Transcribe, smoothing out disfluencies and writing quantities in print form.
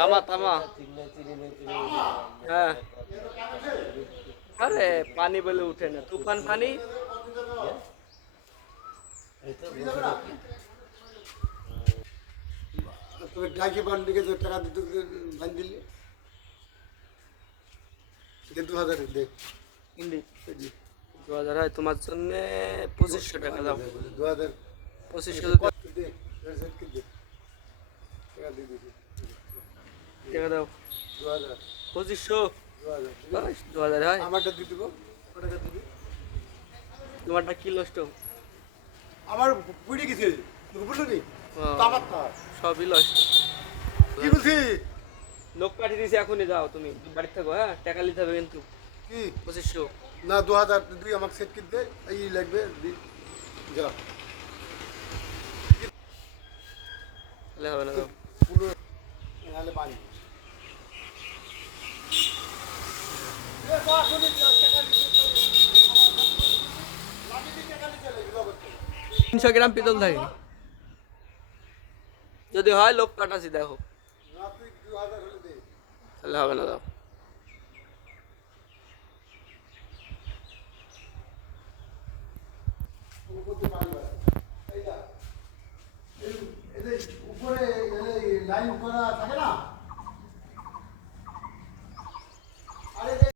থামা থামা। হ্যাঁ আরে পানি বলে উঠে না, তুফান পানি। তবে ডাকি বান্ডিকে যে টাকা দিতে বান দিলি 2000 দে। 2000 হয় তোমার জন্য, 2500 টাকা দাও। 2000 2500 দে। দে টাকা দিয়ে দিবি। টাকা দাও। 2000 2500 2000 2000 হয়। আমারটা দিয়ে দিব। কত টাকা দিবি? তোমারটা কি নষ্ট? আমার পুড়ে গেছে, তোকে বললো নি? আমার তা সবই নষ্ট। কি বলছি? লোক পাঠিয়ে দিয়েছি, এখনই যাও তুমি বাড়িতে থাকো। হ্যাঁ টাকা নিতে হবে কিন্তু। কি 2500 না 2000 তুই আমাকে সেট কিট দে, এই লাগবে যা তাহলে হবে না, দাও। পুরো নাহলে বাড়ি টাকা দিতে 300 গ্রাম পিতল থাকে, যদি হয় লোক পাঠাচ্ছি দেখো। না তুই 2000 হলে দে। তাহলে হবে না, দাও। উপরে লাইন করা থাকে না।